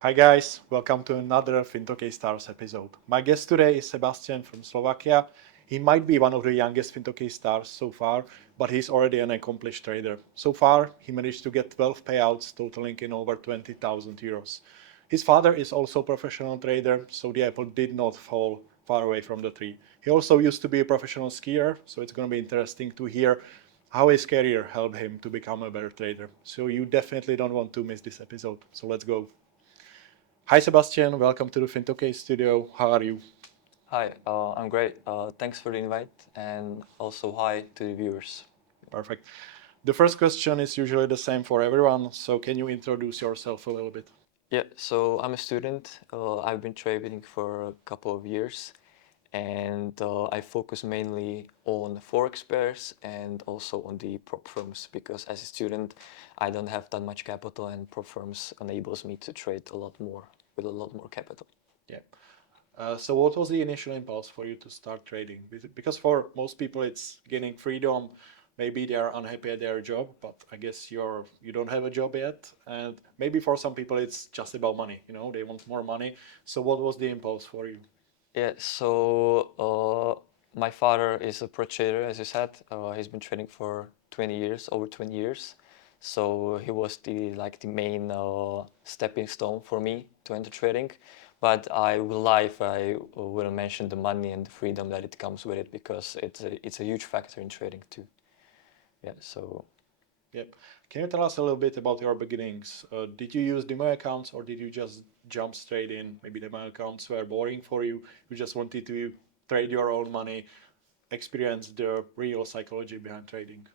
Hi guys, welcome to another Fintokei Stars episode. My guest today is Sebastian from Slovakia. He might be one of the youngest Fintokei Stars so far, but he's already an accomplished trader. So far, he managed to get 12 payouts totaling in over 20,000 euros. His father is also a professional trader, so the apple did not fall far away from the tree. He also used to be a professional skier, so it's going to be interesting to hear how his career helped him to become a better trader. So you definitely don't want to miss this episode. So let's go. Hi, Sebastian. Welcome to the Fintokei studio. How are you? Hi, I'm great. Thanks for the invite, and also hi to the viewers. Perfect. The first question is usually the same for everyone. So, can you introduce yourself a little bit? Yeah, so I'm a student. I've been trading for a couple of years, and I focus mainly on forex pairs and also on the prop firms because as a student, I don't have that much capital, and prop firms enables me to trade a lot more with a lot more capital. Yeah. So, what was the initial impulse for you to start trading? Because for most people, it's gaining freedom. Maybe they are unhappy at their job, but I guess you don't have a job yet. And maybe for some people, it's just about money. You know, they want more money. So, what was the impulse for you? Yeah, so my father is a pro trader, as you said. He's been trading for 20 years, over 20 years. So he was the main stepping stone for me to enter trading. But I would lie if I wouldn't mention the money and the freedom that it comes with it because it's a huge factor in trading too. Yeah, so Yep. Can you tell us a little bit about your beginnings? Did you use demo accounts or did you just jump straight in? Maybe demo accounts were boring for you. You just wanted to trade your own money, experience the real psychology behind trading.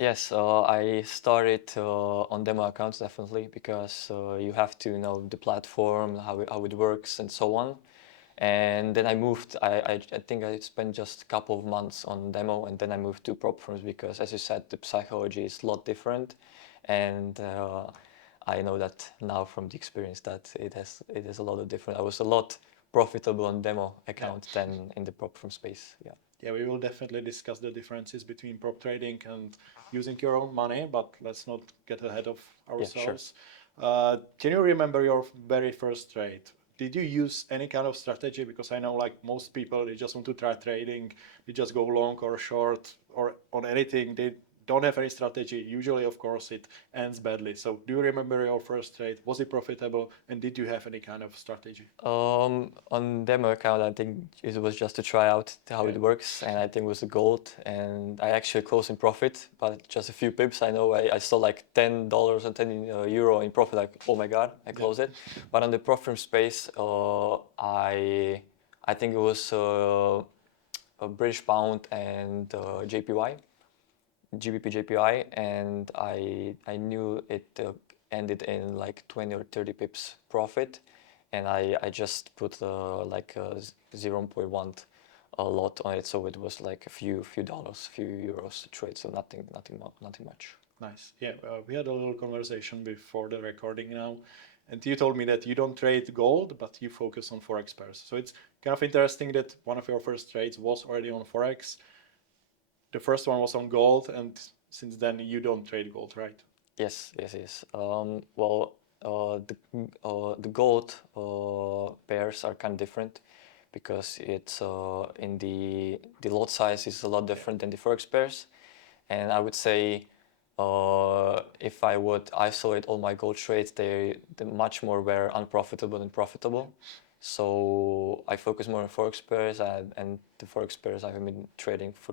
yes, I started on demo accounts definitely because you have to know the platform, how it works, and so on. And then I moved. I think I spent just a couple of months on demo, and then I moved to prop firms because, as you said, the psychology is a lot different, and I know that now from the experience that it is a lot of different. I was a lot profitable on demo Yeah. account than in the prop firm space. Yeah. Yeah, we will definitely discuss the differences between prop trading and using your own money, but let's not get ahead of Yeah, sure. ourselves. Can you remember your very first trade? Did you use any kind of strategy? Because I know, like most people, they just want to try trading. They just go long or short or on anything. They don't have any strategy. Usually, of course, it ends badly. So, do you remember your first trade? Was it profitable? And did you have any kind of strategy? On demo account, I think it was just to try out how Yeah. it works, and I think it was a gold, and I actually closed in profit, but just a few pips. I know I saw like $10 and 10 euro in profit. Like, oh my god, I Yeah. closed it. But on the profit space, I think it was a British pound and JPY. GBP JPI, and I knew it ended in like 20 or 30 pips profit, and I just put like 0.1 a lot on it, so it was like a few dollars, few euros to trade, so nothing much. Nice. Yeah, we had a little conversation before the recording now, and you told me that you don't trade gold, but you focus on forex pairs. So it's kind of interesting that one of your first trades was already on forex. The first one was on gold, and since then you don't trade gold, right? Yes. Well, the gold pairs are kind of different because it's in the lot size is a lot different than the forex pairs, and I would say if I would isolate all my gold trades, they much more were unprofitable than profitable. So I focus more on forex pairs, and the forex pairs I've been trading for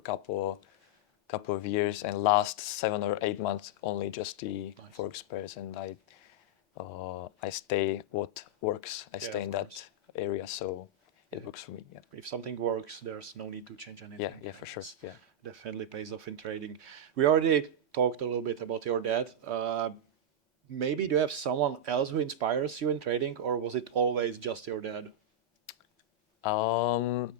couple of years, and last 7 or 8 months only just the Nice. forex pairs, and I stay what works. I Yeah, stay of in course. that area, so Yeah. it works for me. Yeah. If something works, there's no need to change anything. Yeah, I for sure. guess Yeah. definitely pays off in trading. We already talked a little bit about your dad. Maybe do you have someone else who inspires you in trading, or was it always just your dad? Um,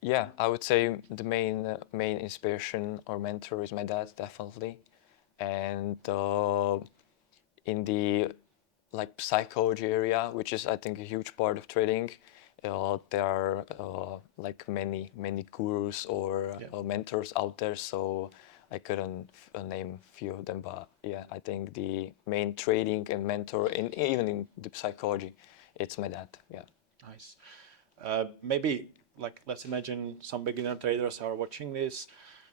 yeah, I would say the main inspiration or mentor is my dad, definitely, and in the like psychology area, which is I think a huge part of trading. There are like many gurus or Yeah. mentors out there. So I couldn't name few of them, but yeah, I think the main trading and mentor, and even in the psychology, it's my dad. Yeah. Nice. Maybe like let's imagine some beginner traders are watching this.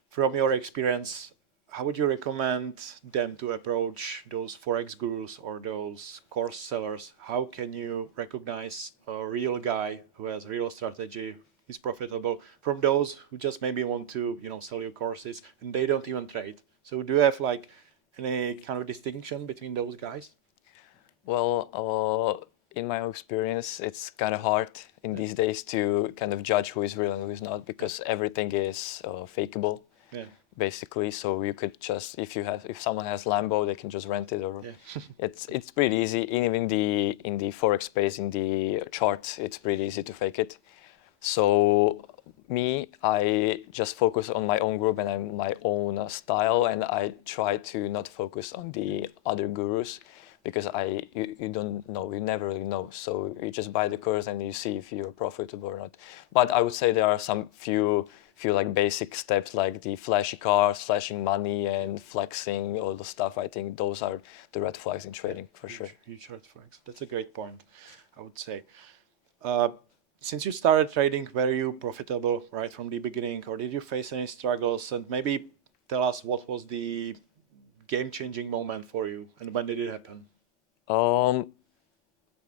From your experience, how would you recommend them to approach those forex gurus or those course sellers? How can you recognize a real guy who has real strategy, is profitable, from those who just maybe want to, sell you courses and they don't even trade? So do you have like any kind of distinction between those guys? Well, in my own experience, it's kind of hard in these days to kind of judge who is real and who is not because everything is fakeable, Yeah. basically. So you could just, if someone has Lambo, they can just rent it, or Yeah. it's pretty easy. Even in the forex space, in the charts, it's pretty easy to fake it. So me, I just focus on my own group and my own style, and I try to not focus on the other gurus because you don't know, you never really know. So you just buy the course and you see if you're profitable or not. But I would say there are some few like basic steps like the flashy cars, flashing money, and flexing, all the stuff. I think those are the red flags in trading for sure. Huge red flags. That's a great point, I would say. Uh, since you started trading, were you profitable right from the beginning, or did you face any struggles? And maybe tell us what was the game-changing moment for you, and when did it happen? Um,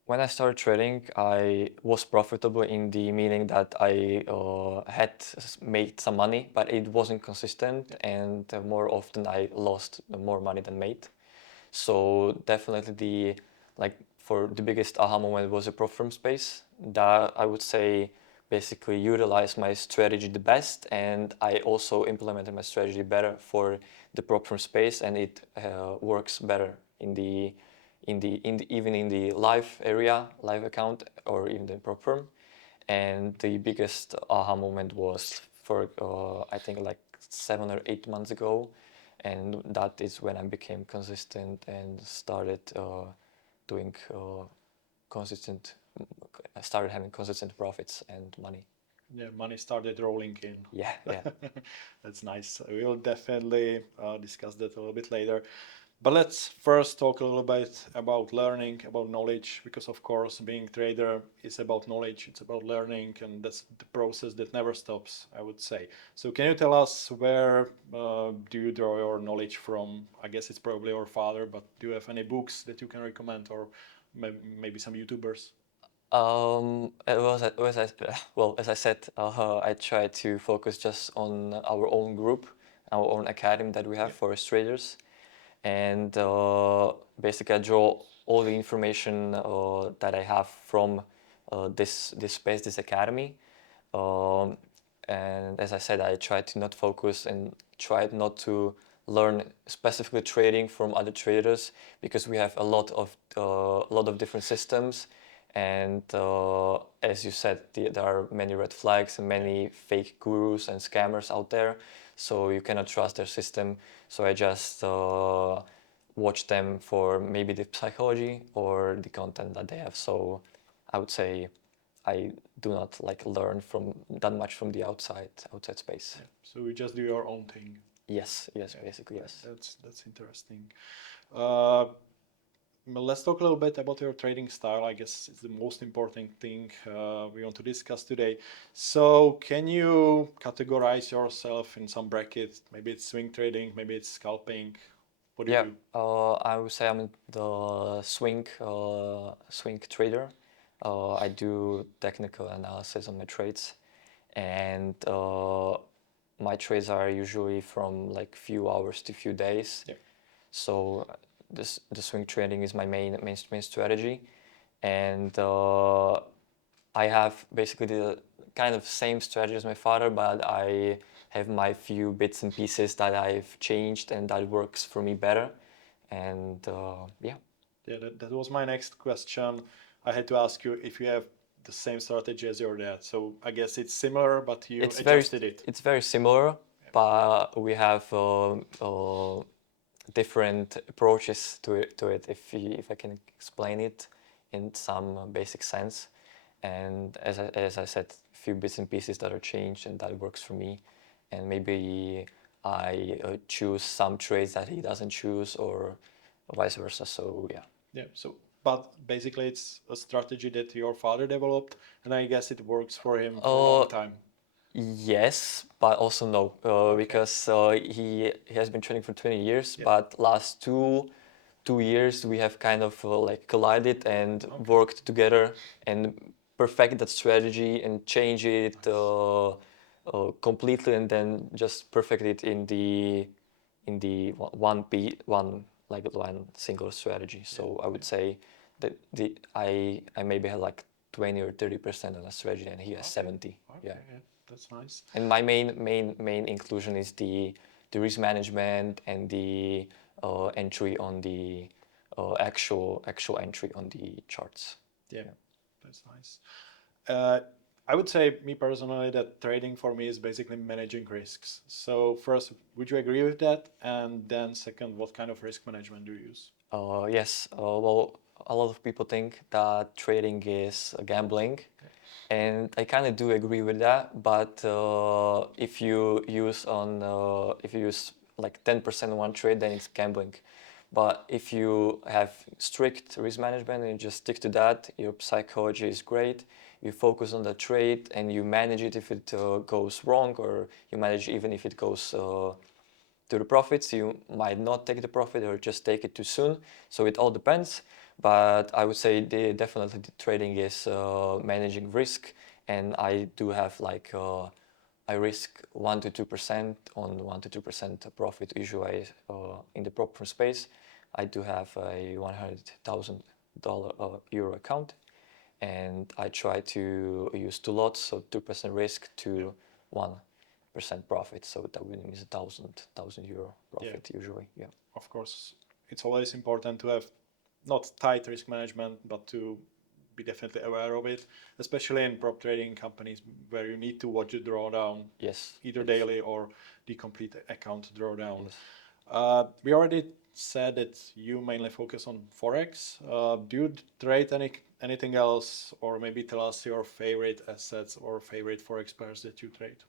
When I started trading, I was profitable in the meaning that I had made some money, but it wasn't consistent, and more often I lost more money than made. So definitely for the biggest aha moment was a prop firm space that I would say basically utilized my strategy the best, and I also implemented my strategy better for the prop firm space, and it works better even in the live area, live account, or even the prop firm. And the biggest aha moment was for I think like 7 or 8 months ago, and that is when I became consistent and started doing consistent. I started having consistent profits and money. Yeah, money started rolling in. Yeah, yeah. That's nice. We'll definitely discuss that a little bit later. But let's first talk a little bit about learning, about knowledge, because of course being trader is about knowledge, it's about learning, and that's the process that never stops, I would say. So can you tell us where do you draw your knowledge from? I guess it's probably your father, but do you have any books that you can recommend, or maybe some YouTubers? As I said, I try to focus just on our own group, our own academy that we have for traders, and basically I draw all the information that I have from this space, this academy. Um, and as I said, I try to not focus and try not to learn specifically trading from other traders because we have a lot of different systems, and as you said, there are many red flags and many fake gurus and scammers out there, so you cannot trust their system. So I just watch them for maybe the psychology or the content that they have. So I would say I do not like learn from that much from the outside space. Yeah. So you just do your own thing. Yes, basically yes. That's interesting. Uh, Well, let's talk a little bit about your trading style. I guess it's the most important thing we want to discuss today. So, can you categorize yourself in some brackets? Maybe it's swing trading, maybe it's scalping. What do you Yeah, do? I would say I'm the swing trader. I do technical analysis on my trades, and my trades are usually from like few hours to few days. Yeah. So the swing trading is my main strategy, and I have basically the kind of same strategy as my father, but I have my few bits and pieces that I've changed and that works for me better. And yeah. Yeah, that was my next question. I had to ask you if you have the same strategy as your dad. So I guess it's similar, but you adjusted it. It's very similar, but we have different approaches to it if I can explain it in some basic sense. And as I said, a few bits and pieces that are changed and that works for me, and maybe I choose some trades that he doesn't choose, or vice versa. So yeah. Yeah. So, but basically, it's a strategy that your father developed, and I guess it works for him for a long time. Yes, but also no, Okay. because he has been training for 20 years, Yeah. but last two years we have kind of like collided and Okay. worked together and perfect that strategy and change it completely, and then just perfect it in the one single strategy. So I would say that I maybe had like 20 or 30% on a strategy, and he has 70. Okay. Yeah. Yeah. That's nice. And my main inclusion is the risk management and the entry on the actual entry on the charts. Yeah. That's nice. I would say, me personally, that trading for me is basically managing risks. So first, would you agree with that? And then second, what kind of risk management do you use? Yes, well, a lot of people think that trading is gambling, and I kind of do agree with that. But if you use like 10% on one trade, then it's gambling. But if you have strict risk management and you just stick to that, your psychology is great. You focus on the trade and you manage it if it goes wrong, or you manage even if it goes to the profits. You might not take the profit or just take it too soon. So it all depends. But I would say definitely the trading is managing risk, and I do have like I risk 1 to 2% on 1 to 2% profit. Usually, in the prop firm space, I do have a $100,000 euro account, and I try to use two lots, so 2% risk to 1% profit. So that means thousand euro profit usually. Yeah. Of course, it's always important to have not tight risk management, but to be definitely aware of it, especially in prop trading companies where you need to watch the drawdown, Yes. either daily or the complete account drawdown. Yes. We already said that you mainly focus on Forex. Do you trade anything else, or maybe tell us your favorite assets or favorite Forex pairs that you trade?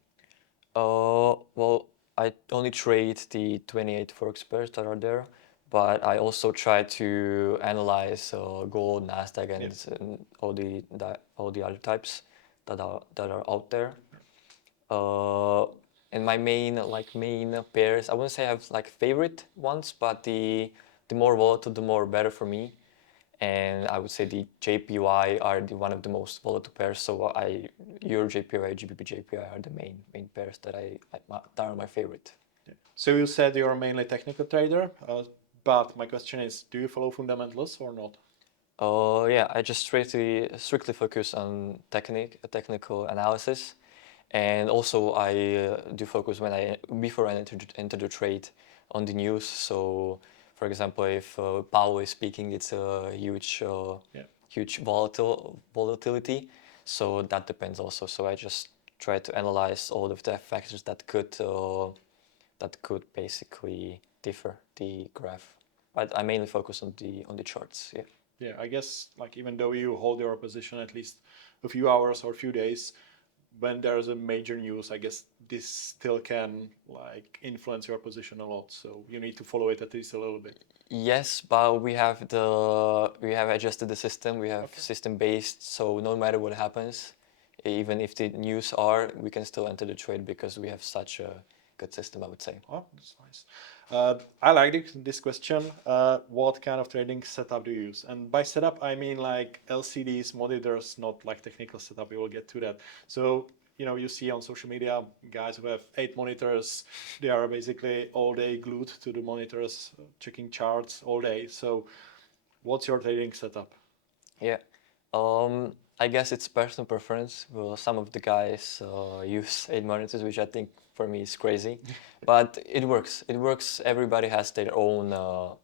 Well, I only trade the 28 Forex pairs that are there, but I also try to analyze gold, Nasdaq, and all the other types that are out there. Uh, and my main pairs, I wouldn't say I have like favorite ones, but the more volatile, the more better for me. And I would say the JPY are one of the most volatile pairs. So Euro JPY, GBP JPY are the main pairs that that are my favorite. So you said you're mainly technical trader, but my question is, do you follow fundamentals or not? Yeah, I just strictly focus on technical analysis, and also I do focus before I enter the trade on the news. So, for example, if Powell is speaking, it's a huge volatility. So that depends also. So I just try to analyze all of the factors that could basically differ the graph. But I mainly focus on the charts. Yeah. Yeah, I guess like even though you hold your position at least a few hours or a few days, when there's a major news, I guess this still can like influence your position a lot. So you need to follow it at least a little bit. Yes, but we have adjusted the system. We have system based, so no matter what happens, even if the news are, we can still enter the trade because we have such a good system, I would say. Oh, that's nice. I like this question. What kind of trading setup do you use? And by setup, I mean like LCDs, monitors, not like technical setup. We will get to that. So, you see on social media guys who have 8 monitors. They are basically all day glued to the monitors, checking charts all day. So, what's your trading setup? Yeah. I guess it's personal preference. Well, some of the guys use 8 monitors, which I think for me is crazy, but it works. It works. Everybody has their own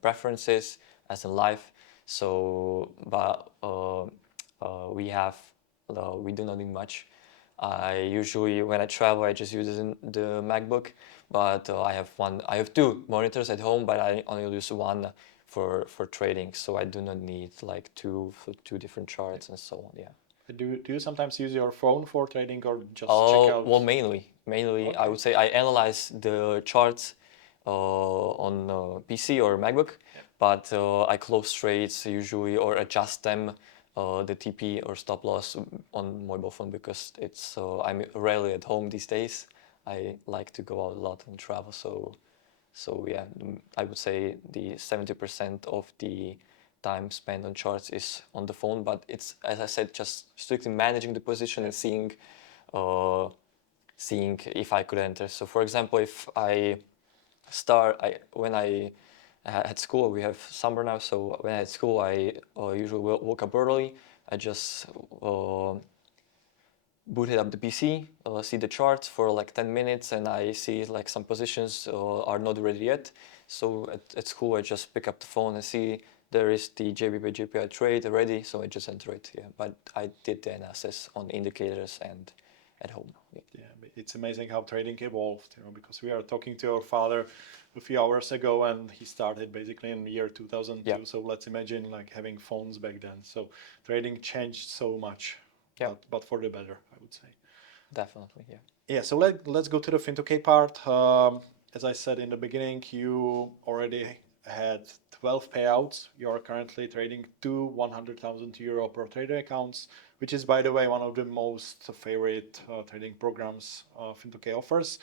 preferences as in life. So, but we do not need much. I usually, when I travel, I just use the MacBook, but I have two monitors at home, but I only use one for trading, so I do not need like two for two different charts and so on. Yeah. Do you sometimes use your phone for trading or just check out? Well, mainly mainly I would say I analyze the charts on PC or MacBook, but I close trades usually or adjust them, the TP or stop loss on mobile phone because it's I'm rarely at home these days. I like to go out a lot and travel, so yeah, I would say the 70% of the time spent on charts is on the phone, but it's, as I said, just strictly managing the position and uh, seeing if I could enter. So for example, if when I had school, we have summer now, so when I had school, I usually woke up early. I just booted up the PC, see the charts for like 10 minutes, and I see like some positions are not ready yet. So at school, I just pick up the phone and see there is the JPY trade ready, so I just enter it. Yeah, but I did the analysis on indicators and at home. Yeah. Yeah, but it's amazing how trading evolved, because we are talking to your father a few hours ago, and he started basically in the year 2002. Yeah. So let's imagine like having phones back then. So trading changed so much, Yeah. but for the better, I would say. Definitely, yeah. Yeah, so let's go to the Fintokei part. As I said in the beginning, you already had 12 payouts. You are currently trading two 100,000 euro ProTrader accounts, which is, by the way, one of the most favorite trading programs Fintokei offers.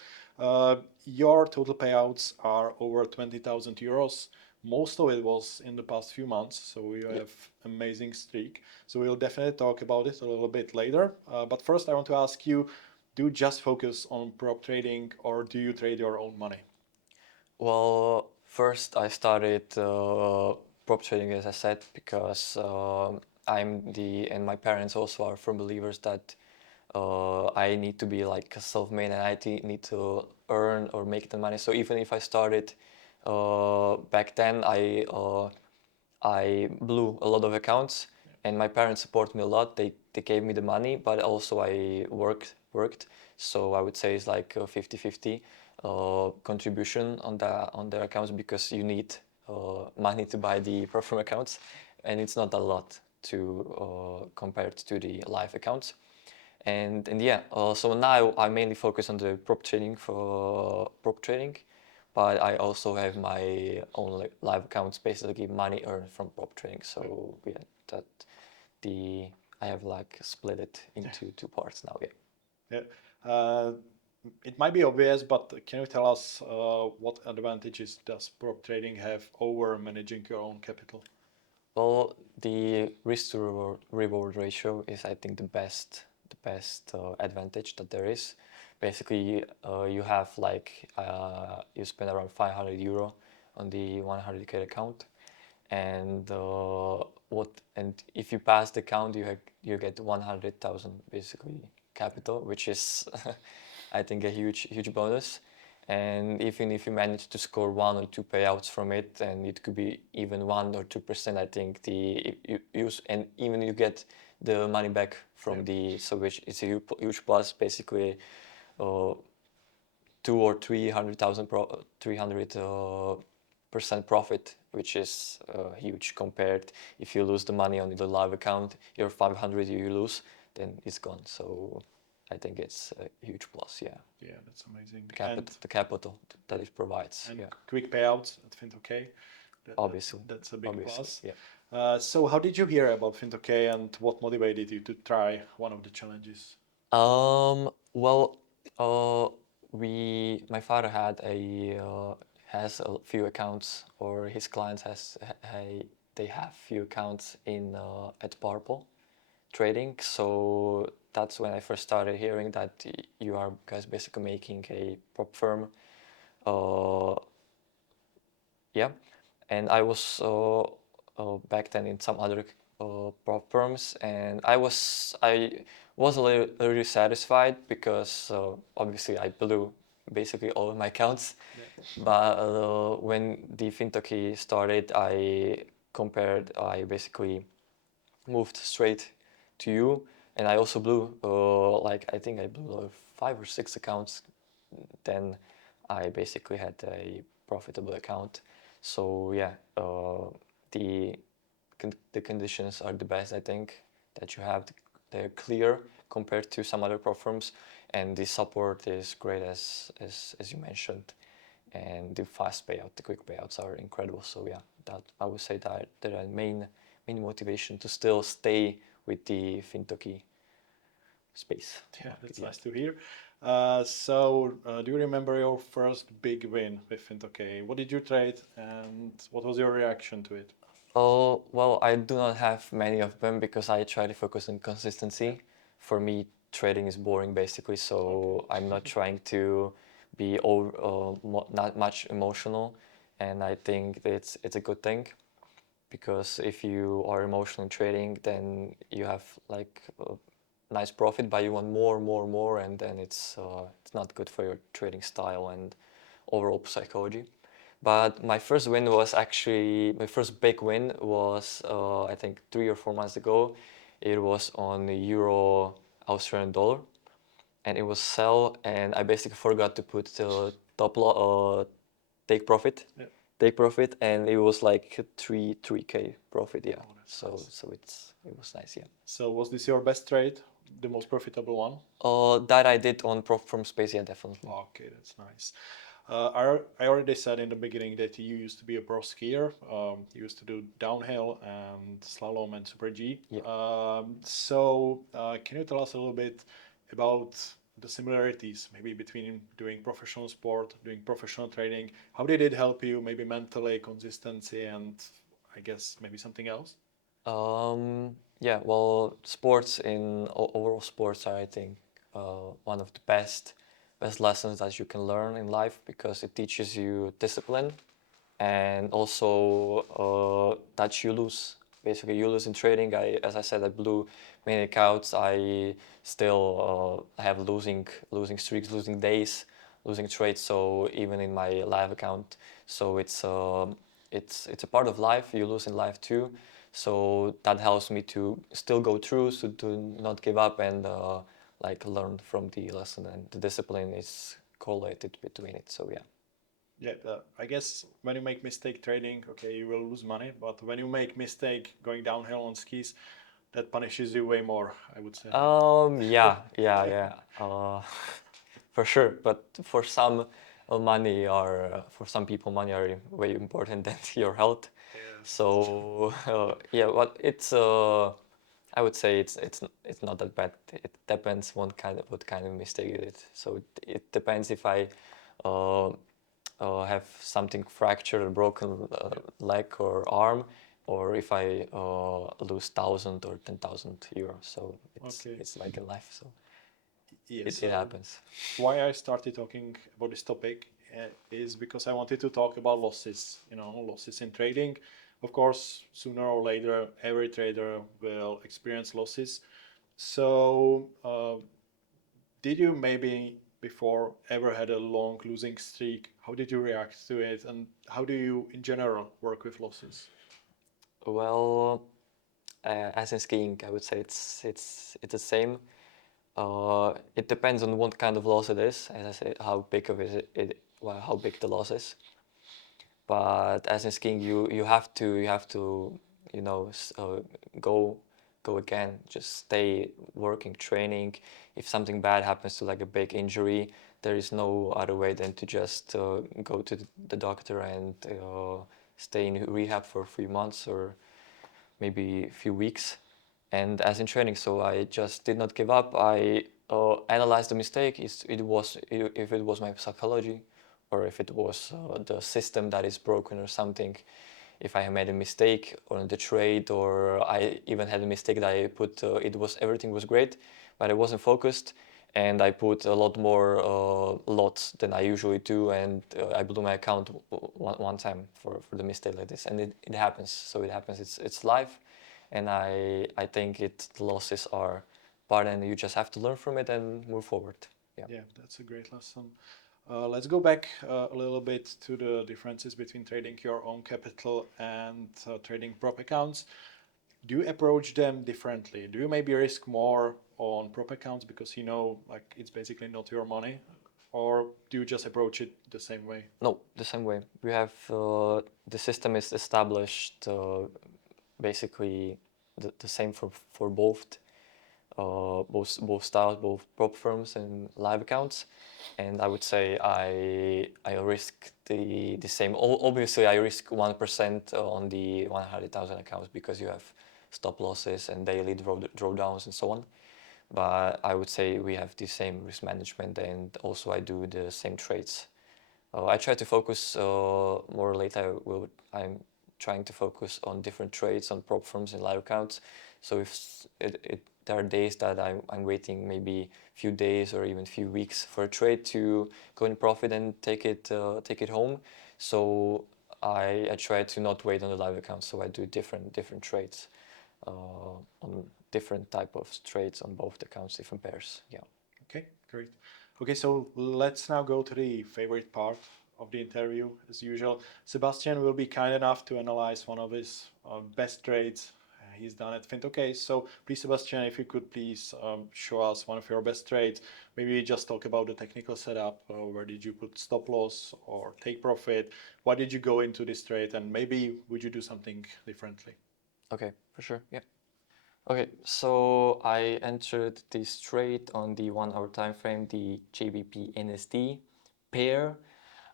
Your total payouts are over 20,000 euros. Most of it was in the past few months, so you have amazing streak. So we'll definitely talk about it a little bit later. But first, I want to ask you, do you just focus on prop trading or do you trade your own money? Well, first I started prop trading, as I said, because and my parents also are firm believers that I need to be like self-made and need to earn or make the money. So even if I started back then, I blew a lot of accounts, and my parents supported me a lot. They gave me the money, but also I worked. So I would say it's like a 50-50 contribution on their accounts because you need money to buy the perform accounts, and it's not a lot to compared to the live accounts. And yeah, so now I mainly focus on the prop trading for prop trading, but I also have my own live accounts, basically money earned from prop trading. So yeah, that I have like split it into two parts now. Yeah. Yeah. It might be obvious, but can you tell us what advantages does prop trading have over managing your own capital? Well, the risk to reward ratio is, I think, the best advantage that there is. Basically, you have like you spend around 500 euro on the 100k account, and if you pass the count, you get 100,000 basically capital, which is I think a huge bonus. And even if you manage to score 1 or 2 payouts from it, and it could be even 1 or 2%, I think and even you get the money back from which is a huge plus. Basically, 2 or 300,000 percent profit, which is huge compared if you lose the money on the live account, your 500 you lose, then it's gone. So I think it's a huge plus. Yeah. Yeah, that's amazing. The capital that it provides. And yeah. quick payouts at Fintokei. Obviously. That's a big plus. Yeah. So how did you hear about Fintokei and what motivated you to try one of the challenges? Well, my father has a few accounts, or his clients they have few accounts in at Purple trading. So that's when I first started hearing that you are guys basically making a prop firm. Yeah, and I was back then in some other prop firms, and I was a little satisfied because obviously I blew basically all of my accounts. But when the Fintokei started, I basically moved straight to you, and I also blew like I think I blew 5 or 6 accounts. Then I basically had a profitable account. So yeah, the the conditions are the best, I think, that you have. They're clear compared to some other prop firms, and the support is great as you mentioned, and the fast payout, the quick payouts are incredible. So yeah, that I would say that they're the main motivation to still stay with the Fintokei space. Yeah, that's Yeah. nice to hear. Do you remember your first big win with Fintokei? What did you trade, and what was your reaction to it? Oh, well, I do not have many of them because I try to focus on consistency. For me, trading is boring basically, so I'm not trying to be not much emotional, and I think it's a good thing because if you are emotional in trading, then you have like a nice profit, but you want more, and then it's not good for your trading style and overall psychology. But my first win was actually my first big win was I think 3 or 4 months ago. It was on the Euro Australian dollar, and it was sell, and I basically forgot to put take profit, Yeah. take profit, and it was like 3K profit. Yeah, Oh, that's so nice. so it was nice. Yeah. So was this your best trade, the most profitable one? That I did on Prof from Space, yeah, definitely. Okay, that's nice. I already said in the beginning that you used to be a pro skier. You used to do downhill and slalom and super G. Yeah. Can you tell us a little bit about the similarities maybe between doing professional sport, doing professional trading? How did it help you maybe mentally, consistency, and I guess maybe something else? Yeah, well, sports overall sports are, I think, one of the best lessons that you can learn in life because it teaches you discipline and also that you lose. Basically, you lose in trading. As I said, I blew many accounts. I still have losing streaks, losing days, losing trades. So even in my live account, so it's a part of life. You lose in life too. So that helps me to still go through, so to not give up and like learn from the lesson. And the discipline is correlated between it. So yeah. Yeah, I guess when you make mistake trading, okay, you will lose money, but when you make mistake going downhill on skis, that punishes you way more, I would say. Yeah. For sure. But for some for some people, money are way important than your health. Yes. So yeah, but I would say it's not that bad. It depends what kind of mistake you did. So it depends if I uh, have something fractured or broken leg or arm, or if I lose 1,000 or 10,000 euros. So Okay. it's like in life. So Yes. it happens. Why I started talking about this topic is because I wanted to talk about losses, losses in trading. Of course, sooner or later, every trader will experience losses. So, did you maybe before ever had a long losing streak? How did you react to it, and how do you, in general, work with losses? Well, as in skiing, I would say it's the same. It depends on what kind of loss it is. As I say, how big of well, how big the loss is. But as in skiing, you have to you know go go again. Just stay working, training. If something bad happens to like a big injury, there is no other way than to just go to the doctor and stay in rehab for 3 months or maybe a few weeks. And as in training, so I just did not give up. I analyzed the mistake. If it was my psychology, or if it was the system that is broken or something. If I have made a mistake on the trade, or I even had a mistake that I put, everything was great, but I wasn't focused, and I put a lot more lots than I usually do, and I blew my account one time for the mistake like this, and it happens. So it happens. It's life, and I think the losses are part, and you just have to learn from it and move forward. Yeah. Yeah, that's a great lesson. Let's go back a little bit to the differences between trading your own capital and trading prop accounts. Do you approach them differently? Do you maybe risk more on prop accounts because like it's basically not your money, or do you just approach it the same way? No, the same way. We have the system is established basically the same for both. both styles, both prop firms and live accounts. And I would say I risk the same. Obviously, I risk 1% on the 100,000 accounts because you have stop losses and daily drawdowns and so on. But I would say we have the same risk management, and also I do the same trades. I try to focus more later. I'm trying to focus on different trades on prop firms and live accounts. So if there are days that I'm waiting maybe few days or even few weeks for a trade to go in profit and take it home. So I try to not wait on the live account. So I do different trades on different type of trades on both accounts, different pairs. Yeah. Okay, great. Okay, so let's now go to the favorite part of the interview. As usual, Sebastian will be kind enough to analyze one of his best trades he's done at Fintokei. So please, Sebastian, if you could please show us one of your best trades. Maybe just talk about the technical setup. Where did you put stop loss or take profit? Why did you go into this trade? And maybe would you do something differently? Okay, for sure. Yeah. Okay, so I entered this trade on the 1 hour time frame, the JBP NSD pair.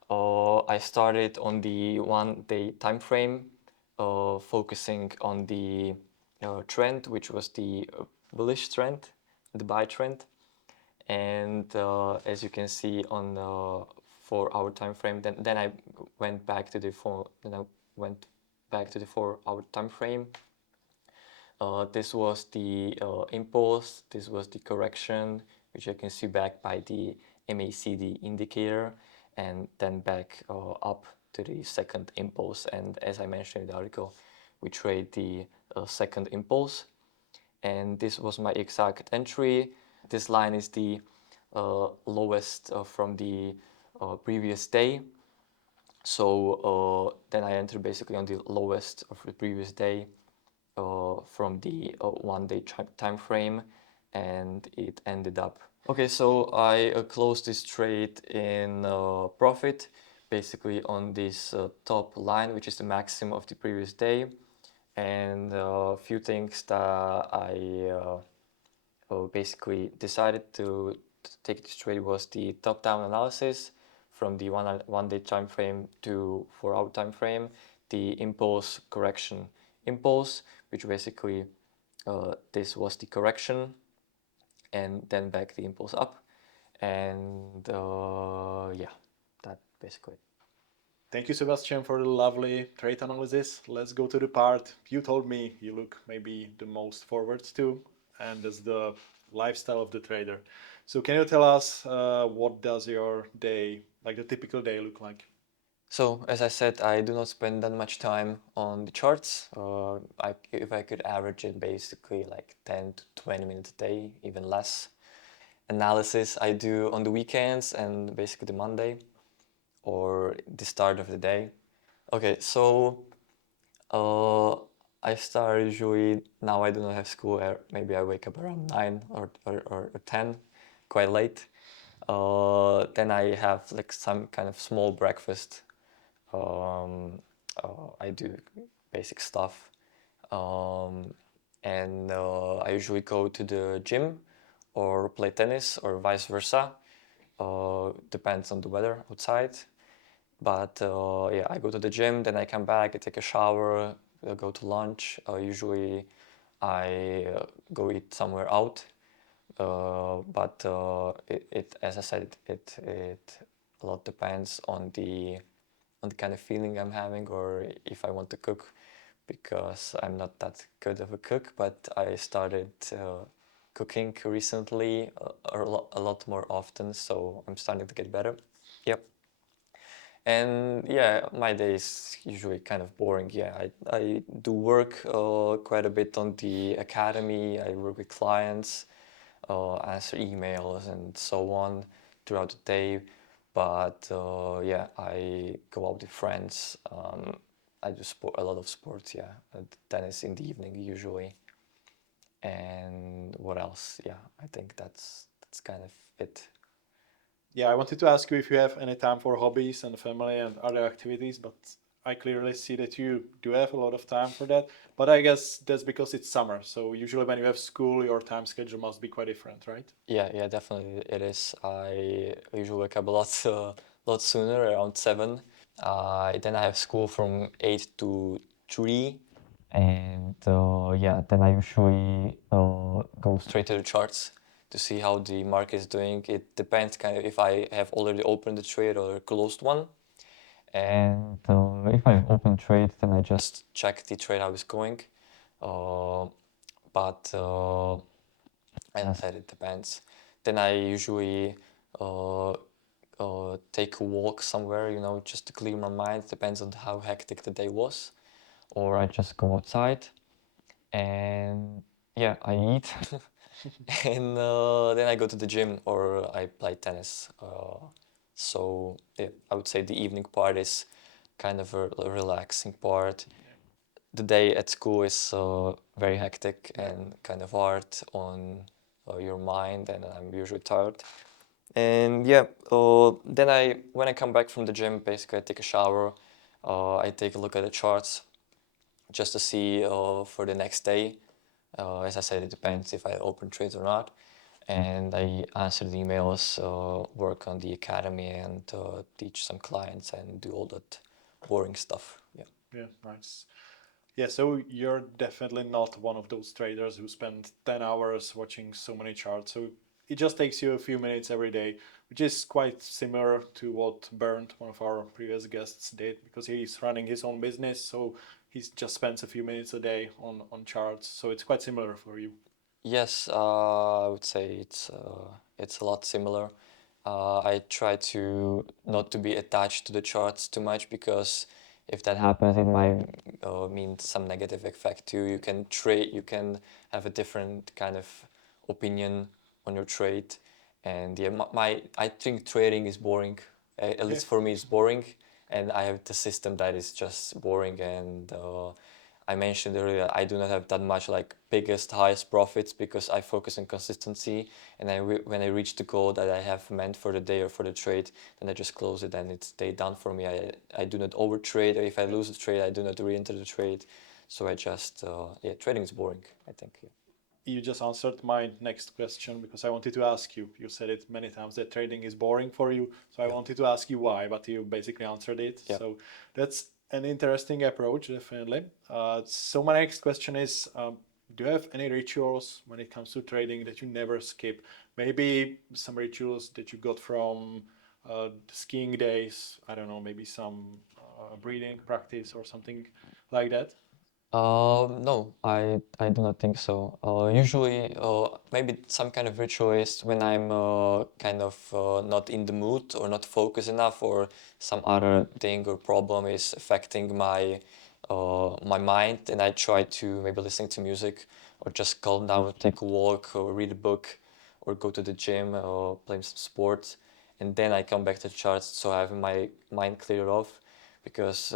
I started on the 1 day time frame, focusing on the trend, which was the bullish trend, the buy trend. And as you can see on the 4 hour time frame, then I went back to the 4 hour time frame. This was the impulse, this was the correction, which I can see back by the MACD indicator, and then back up to the second impulse. And as I mentioned in the article, we trade the second impulse. And this was my exact entry. This line is the lowest from the previous day. So then I entered basically on the lowest of the previous day from the 1 day time frame, and it ended up. Okay, so I closed this trade in profit, basically on this top line, which is the maximum of the previous day. And a few things that I basically decided to take this trade was the top-down analysis from the 1 day time frame to 4 hour time frame, the impulse correction impulse, which basically this was the correction, and then back the impulse up, and yeah, that basically. Thank you, Sebastian, for the lovely trade analysis. Let's go to the part you told me you look maybe the most forward to, and that's the lifestyle of the trader. So can you tell us what does your day, like the typical day, look like? So as I said, I do not spend that much time on the charts. If I could average it, basically like 10 to 20 minutes a day, even less. Analysis I do on the weekends and basically the Monday or the start of the day. Okay, so I start usually, now I do not have school, maybe I wake up around 9 or 10, quite late. Then I have like some kind of small breakfast. I do basic stuff. And I usually go to the gym or play tennis or vice versa. Depends on the weather outside. But yeah, I go to the gym, then I come back, I take a shower, go to lunch. Usually I go eat somewhere out. But as I said, it a lot depends on the kind of feeling I'm having, or if I want to cook, because I'm not that good of a cook. But I started cooking recently a lot more often, so I'm starting to get better. Yep. And yeah, my day is usually kind of boring. Yeah, I do work quite a bit on the academy. I work with clients, answer emails and so on throughout the day. But yeah, I go out with friends. I do a lot of sports. Yeah, tennis in the evening usually. And what else? Yeah, I think that's kind of it. Yeah, I wanted to ask you if you have any time for hobbies and family and other activities, but I clearly see that you do have a lot of time for that. But I guess that's because it's summer. So usually when you have school, your time schedule must be quite different, right? Yeah, definitely it is. I usually wake up a lot sooner, around 7. Then I have school from 8 to 3, and yeah, then I usually go straight to the charts to see how the market is doing. It depends kind of if I have already opened the trade or closed one. And if I open trade, then I just check the trade how it's going. Uh, but as I said, it depends. Then I usually uh, take a walk somewhere, just to clear my mind. Depends on how hectic the day was. Or I just go outside and yeah, I eat. And then I go to the gym or I play tennis. So yeah, I would say the evening part is kind of a relaxing part. The day at school is very hectic and kind of hard on your mind, and I'm usually tired. And yeah, then when I come back from the gym, basically I take a shower, I take a look at the charts just to see for the next day. As I said, it depends if I open trades or not. And I answer the emails, work on the academy, and teach some clients and do all that boring stuff. Yeah. Yeah, nice. Yeah, so you're definitely not one of those traders who spend 10 hours watching so many charts. So it just takes you a few minutes every day, which is quite similar to what Bernd, one of our previous guests, did because he's running his own business. So he just spends a few minutes a day on charts. So it's quite similar for you. Yes, I would say it's a lot similar. I try to not to be attached to the charts too much because if that happens, it might mean some negative effect too. You can trade, you can have a different kind of opinion on your trade, and yeah, I think trading is boring. At Yeah. least for me, it's boring, and I have the system that is just boring and. I mentioned earlier, I do not have that much like biggest, highest profits because I focus on consistency. And when I reach the goal that I have meant for the day or for the trade, then I just close it and it's day done for me. I do not overtrade, or if I lose a trade, I do not re-enter the trade. So I just, yeah, trading is boring, I think. Yeah. You just answered my next question because I wanted to ask you. You said it many times that trading is boring for you. So I Yeah. wanted to ask you why, but you basically answered it. Yeah. So that's an interesting approach, definitely. So my next question is, do you have any rituals when it comes to trading that you never skip? Maybe some rituals that you got from the skiing days. I don't know, maybe some breathing practice or something like that. No, I do not think so. Usually, maybe some kind of ritual is when I'm kind of not in the mood or not focused enough, or some other thing or problem is affecting my mind, and I try to maybe listen to music or just calm down, take a walk, or read a book, or go to the gym or play some sports, and then I come back to the charts so I have my mind cleared off because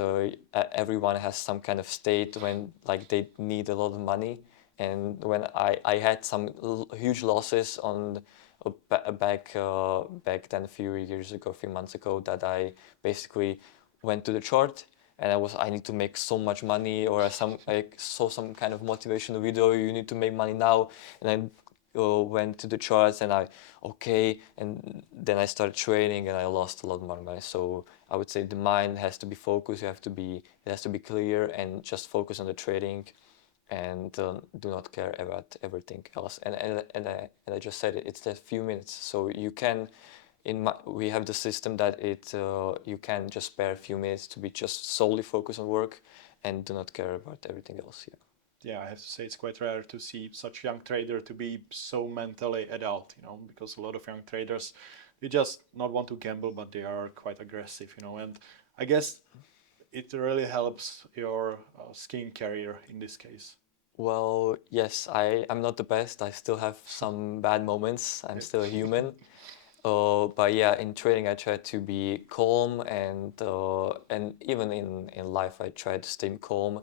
everyone has some kind of state when like they need a lot of money, and when I had some huge losses on back then a few years ago, a few months ago, that I basically went to the chart and I need to make so much money, or I saw some kind of motivational video, you need to make money now, and I went to the charts and okay, and then I started trading and I lost a lot more money. So I would say the mind has to be focused, it has to be clear and just focus on the trading, and do not care about everything else. And I just said it's that few minutes. So you can, we have the system that you can just spare a few minutes to be just solely focused on work and do not care about everything else. Yeah. Yeah, I have to say it's quite rare to see such young trader to be so mentally adult, because a lot of young traders, they just not want to gamble, but they are quite aggressive, and I guess it really helps your skiing career in this case. Well, yes, I'm not the best. I still have some bad moments. I'm still a human. But yeah, in trading, I try to be calm, and even in life, I try to stay calm.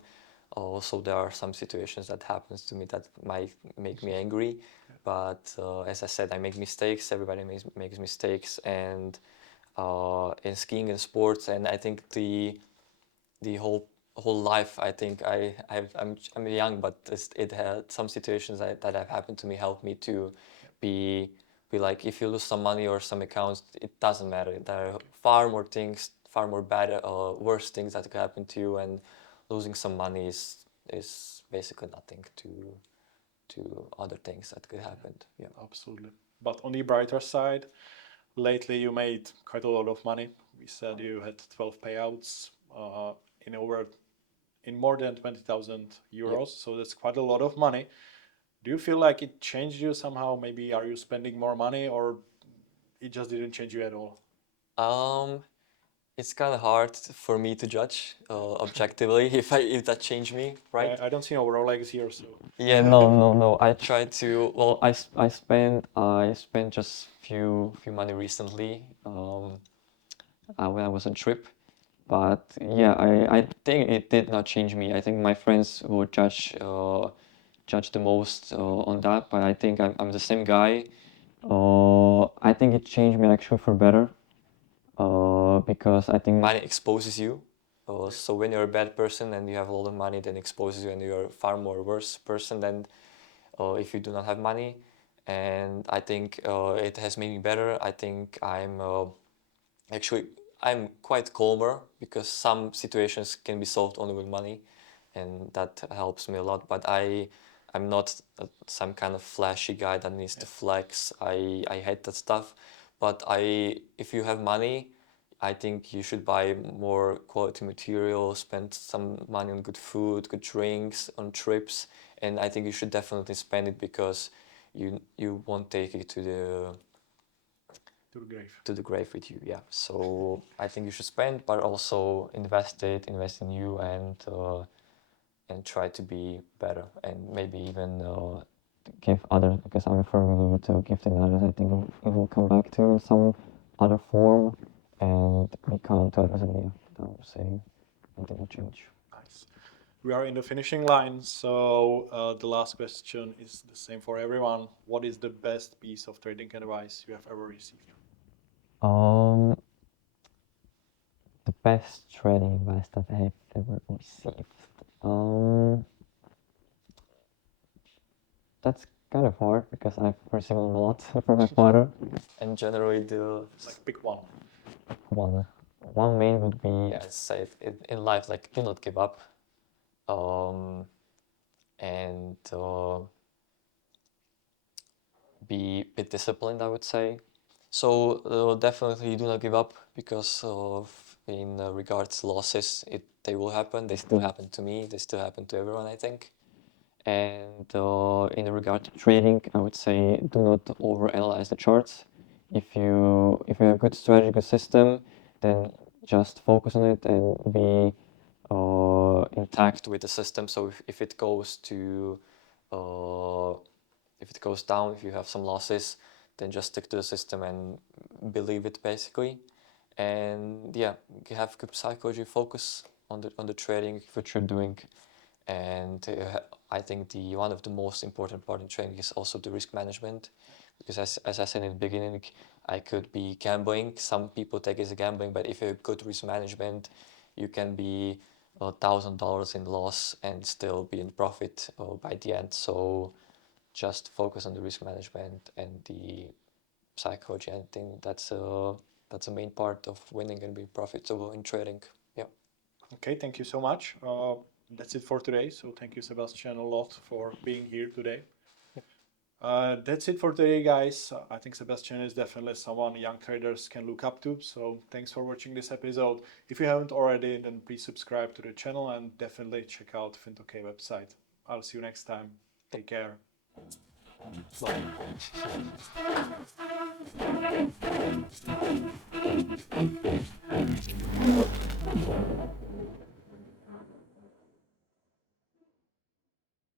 Also, there are some situations that happens to me that might make me angry, but as I said, I make mistakes. Everybody makes mistakes, and in skiing and sports, and I think the whole life. I think I'm young, but it had some situations that have happened to me helped me to be like, if you lose some money or some accounts, it doesn't matter. There are far more things, far more bad, worse things that could happen to you, and losing some money is basically nothing to other things that could happen. Yeah. Absolutely. But on the brighter side, lately you made quite a lot of money. We said you had 12 payouts in more than 20,000 euros. Yep. So that's quite a lot of money. Do you feel like it changed you somehow? Maybe are you spending more money, or it just didn't change you at all? It's kind of hard for me to judge objectively if that changed me, right? I don't see no Rolex here, so. Yeah, no. I try to. Well, I spent just few money recently when I was on trip, but yeah, I think it did not change me. I think my friends would judge the most on that, but I think I'm the same guy. I think it changed me actually for better, because I think money exposes you. So when you're a bad person and you have a lot of money, then exposes you, and you're a far more worse person than if you do not have money. And I think it has made me better. I think actually I'm quite calmer, because some situations can be solved only with money, and that helps me a lot. But I'm not some kind of flashy guy that needs to flex. I hate that stuff. But if you have money, I think you should buy more quality material, spend some money on good food, good drinks, on trips, and I think you should definitely spend it, because you won't take it to the grave with you. Yeah. So I think you should spend, but also invest in you, and try to be better, and maybe even give others, because I'm a firm believer to gifting others. I think it will come back to some other form, and be kind to others in the end. I would say nothing will change. Nice. We are in the finishing line, so the last question is the same for everyone. What is the best piece of trading advice you have ever received? The best trading advice that I have ever received. That's kind of hard, because I've received a lot from my father. And generally, Like pick one. one main would be, as said in life, like, do not give up, and be a bit disciplined, I would say. So definitely do not give up, because in regards losses, they will happen. They still happen to me. They still happen to everyone, I think. And in regard to trading, I would say do not overanalyze the charts. If you have a good strategy, good system, then just focus on it and be intact with the system. So if it goes down, if you have some losses, then just stick to the system and believe it, basically. And yeah, have good psychology, focus on the trading, what you're doing. And I think one of the most important part in trading is also the risk management, because as I said in the beginning, I could be gambling. Some people take it as gambling, but if you have good risk management, you can be $1,000 in loss and still be in profit by the end. So just focus on the risk management and the psychology. I think that's a main part of winning and being profitable in trading. Yeah. Okay, thank you so much. That's it for today. So thank you, Sebastian, a lot for being here today. That's it for today, guys. I think Sebastian is definitely someone young traders can look up to. So thanks for watching this episode. If you haven't already, then please subscribe to the channel and definitely check out Fintokei website. I'll see you next time. Take care. Bye.